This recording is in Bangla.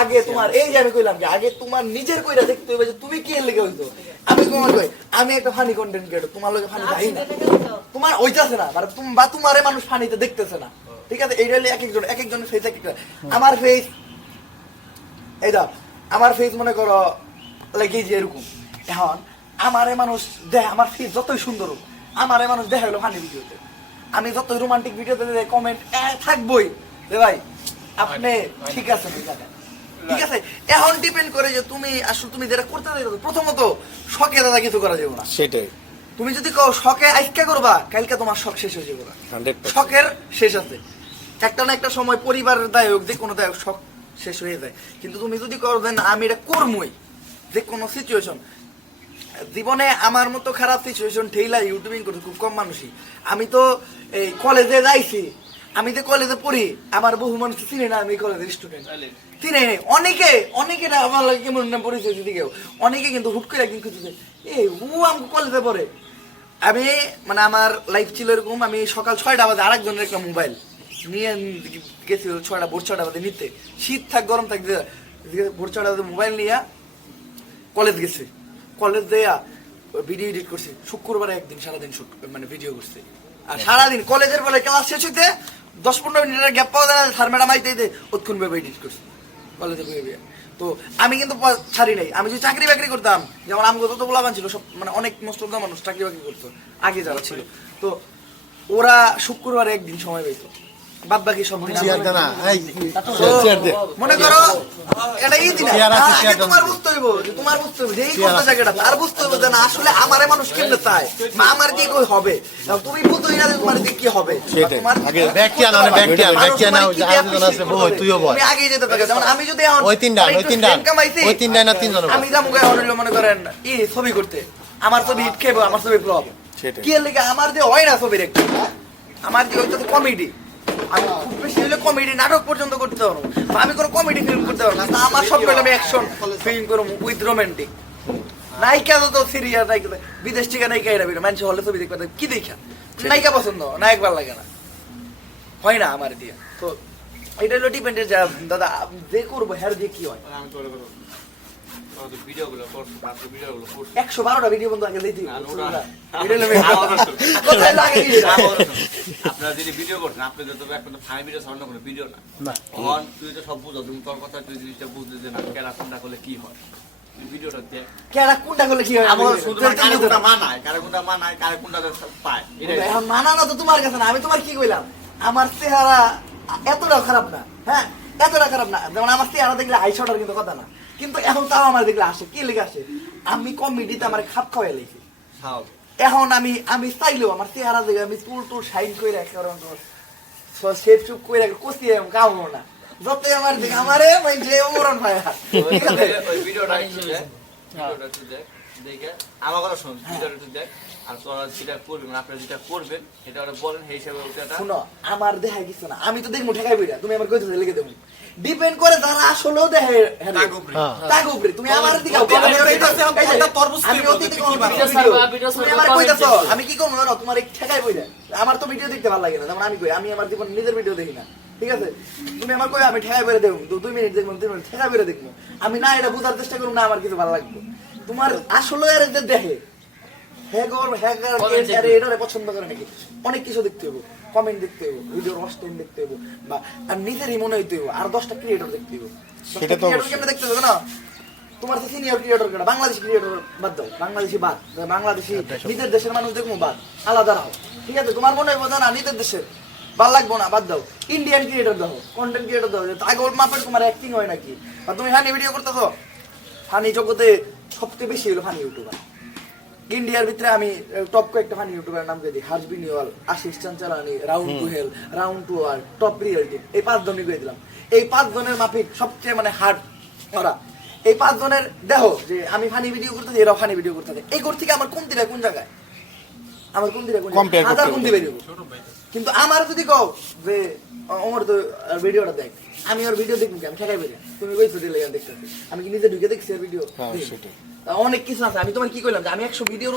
আগে তোমার এই যে আমি কইলাম যে আগে তোমার নিজের কইরা দেখতে হবে যে তুমি কি এর লেগে হইতো। আমি তোমার কই আমি একটা ফানি কন্টেন্ট ক্রিয়েটর, তোমার লগে ফানি যাই না, তোমার ওইটাছে না মানে তুমি বা তোমারে মানুষ ফানিতে দেখতেছে না, ঠিক আছে? এইটা হলে এক একজনের ফেস এক একটা। আমার ফেস এই দাও, আমার ফেস মনে করো লাইক এই যে এরকম। এখন আমারে মানুষ দেখে, আমার ফেস যতই সুন্দর হোক আমারে মানুষ দেখা হলো ফানি ভিডিওতে, আমি যতই রোমান্টিক ভিডিওতে কমেন্ট থাকবই যে ভাই আপনি ঠিক আছে ঠিক আছে। এখন ডিপেন্ড করে যে তুমি আসলে তুমি যেটা করতে চাইছো। প্রথমত শখে দাদা কিছু করা যাবে না, সেটাই। তুমি যদি কও শখে আজকে করবা কালকে তোমার শখ শেষ হয়ে যাবে না, 100%। শখের শেষ আছে, একটা না একটা সময় পরিবারের দায় হোক যে কোনো দায় হোক শখ শেষ হয়ে যায়। কিন্তু তুমি যদি করো দেন আমি এটা করবই, যে কোনো সিচুয়েশন জীবনে আমার মতো খারাপ সিচুয়েশন ঠেলা ইউটিউবিং করতে খুব কম মানুষই। আমি তো এই কলেজে যাইছি, আমি যে কলেজে পড়ি আমার বহু মানুষ চিনে না আমি কলেজের স্টুডেন্ট, চিনে অনেকে অনেকে আমার লাগে কেমন নাম পরিচয় দিদি কেউ অনেকে কিন্তু হুট করে একদিন খুঁজেছে এই ও আমাকে কলেজে পড়ে। আমি মানে আমার লাইফ ছিল এরকম, আমি সকাল 6টা বাজে আরেকজনের একটা মোবাইল নিয়ে গেছি, 6টা ভোর 6টা বাজে নিতে, শীত থাক গরম থাক ভোর 6টা বাজে মোবাইল নিয়ে কলেজ গেছি, কলেজ দেয়া ভিডিও এডিট করছি। শুক্রবারে একদিন সারাদিন শুট মানে ভিডিও করছি, আর সারাদিন কলেজের পরে ক্লাস শেষ হইতে 10-15 মিনিটের গ্যাপ পাওয়া যায় না, স্যার ম্যাডাম আইতে অতক্ষণ ভাবে এডিট করছি কলেজের বইয়ে। তো আমি কিন্তু ছাড়ি নাই, আমি যদি চাকরি বাকরি করতাম, যেমন আমগো তো বলা ছিল সব মানে অনেক মোস্ট অফ দ্য মানুষ চাকরি বাকরি করতো আগে যারা ছিল, তো ওরা শুক্রবারে একদিন সময় পেতো, বাদ বাকি সব মনে করো এটা এই দিন তোমার বুঝতে হইব যে তোমার বুঝতে হইব যে এই কথা জায়গাটা আর বুঝতে হইব যে না আসলে আমারে মানুষ কেমনে চায় বা আমার কি কই হবে, তুমি বুঝোই না যে তোমার দিক কি হবে। তোমার আগে ব্যক্তি আনা তুইও বল, আমি আগে যেতে থাকি। যেমন আমি যদি এখন ওই তিনটা না তিনজন আমি যাবো এখন মনে করেন এই ছবি করতে, আমার ছবি হিট খেয়ে আমার ছবি ফ্লপ, কি এর লাগি আমার যে হয় না ছবির একটা, আমার যে ওইটা কমেডি, আমি খুব বেশি হলে কমেডি নাটক পর্যন্ত করতে পারবো, আমি কোনো কমেডি ফিল্ম করতে পারবো না। আমার সব পেলে আমি অ্যাকশন ফিল্ম করবো উইথ রোমান্টিক। নায়িকা তো সিরিয়াস নায়িকা, বিদেশ থেকে নায়িকা এরা বেরো মানুষ হলে ছবি দেখবে কি দেখা নায়িকা পছন্দ, নায়ক ভালো লাগে না, হয় না আমার দিয়ে। তো এটা হলো ডিপেন্ডেন্ট যা দাদা যে করবো হ্যার দিয়ে কি হয়। 112টা ভিডিও বন্ধু আগে দিই আপনারা যদি ভিডিও করতেন আপনাদের তো একটা ফানি ভিডিও সাউন্ড কোনো ভিডিও না, তখন তুই তো সব বুঝো, তুমি তোর কথা তুই জিনিসটা বুঝতে যে না কেরা কোনটা করলে কি হয়, ভিডিওটা দেখ কেরা কোনটা করলে কি হয়, আমার শুধু কারে কোনটা মানায় কারে কোনটা পায়, এটা এখন মানানো তো তোমার কাছে না। আমি তোমার কি কইলাম আমার চেহারা এতটাও খারাপ না, হ্যাঁ এতটা খারাপ না, যেমন আমার চেহারা দেখলে আইশটার কিন্তু কথা না, কিন্তু এখন তাও আমার দেখলে আসে কি লেগে আসে, আমি কমেডিতে আমার খাপ খাওয়াই লেগেছি। এখন আমি চাইলেও আমার চেহারা দেখে আমি টুল শাইন করে রাখি, শেপ চুপ করে রাখি, কষিয়ে কামো না যতই আমার দেখে আমারে যে ওমরন ভাই ওই ভিডিওটা দেখে আমার কথা শুন, ভিডিওটা একটু দেখ, আর তোরা যেটা করবেন আপনারা যেটা করবেন এটা ওরা বলেন সেই হিসাবে ওটা শুনো। আমার দেখা কিছু না, আমি তো দেখবো ঠেকাই বইরা, তুমি আমার কইতে লিখে দেবো, ডিপেন্ড করে যারা আসলেও দেখে তাগ উপরে। তুমি আমার দিকে আমি কি করবো জানো, তোমার ঠেকাই বইরা আমার তো ভিডিও দেখতে ভালো লাগে না, যেমন আমি কই আমি আমার জীবন নিজের ভিডিও দেখি না, ঠিক আছে? তুমি আমার কই আমি ঠেকাই বইরা দেখবো 2 মিনিট দেখবো 3 মিনিট ঠেকাই বইরা দেখবো, আমি না এটা বোঝার চেষ্টা করবো না আমার কিছু ভালো লাগবে। তোমার আসলে এর দেখে পছন্দ করে নাকি অনেক কিছু দেখতে হবো, কমেন্ট দেখতে হবো, ভিডিওর অস্টন দেখতে হবো, বা আর নিজেরই মনে হইতে হবো, আর 10টা ক্রিয়েটর দেখতে হবো। কেমনে দেখতে হবে না, তোমার তো সিনিয়র ক্রিয়েটর কেনা বাংলাদেশি ক্রিয়েটর বাদ দাও, বাংলাদেশি বাদ, বাংলাদেশি নিজের দেশের মানুষ দেখবো বাদ, আলাদা রাও, ঠিক আছে? তোমার মনে হইবো না নিজের দেশের ভাল লাগবো না, বাদ দাও, ইন্ডিয়ান ক্রিয়েটর দাও, কন্টেন্ট ক্রিয়েটর দাও, আগে ওর মাপের তোমার অ্যাক্টিং হয় নাকি, আর তুমি হানি ভিডিও করতেছো, হানি জগতে সবচেয়ে বেশি হলো ফানি ইউটিউবার ইন্ডিয়ার ভিতরে। আমি টপ কয়েকটা ফানি ইউটিউবার নাম দিয়ে দিই, Harsh Beniwal, Ashish Chanchlani, round two hell, round two war, top reality, এই 5 জনই করে দিলাম। এই 5 জনের মাফিক সবচেয়ে মানে হার্ড ওরা, এই 5 জনের দেহ যে আমি ফানি ভিডিও করতেছি এরাও ফানি ভিডিও করতেছে, এই কোর থেকে আমার কমতিটা কোন জায়গায়, আমার কমতিটা কোন জায়গায়, হাজার কমতি বেরিয়ে। কিন্তু আমার যদি কও যে আমার তো ভিডিওটা দেখ, আমি ওর ভিডিও দেখবো, আমি ঠেকাই বেরিয়ে, তুমি কইছো দিলে দেখতেছি, আমি কি নিজে ঢুকে দেখছি ভিডিও, অনেক কিছু আছে। আমি তোমার কি কইলাম যে আমি 100 ভিডিও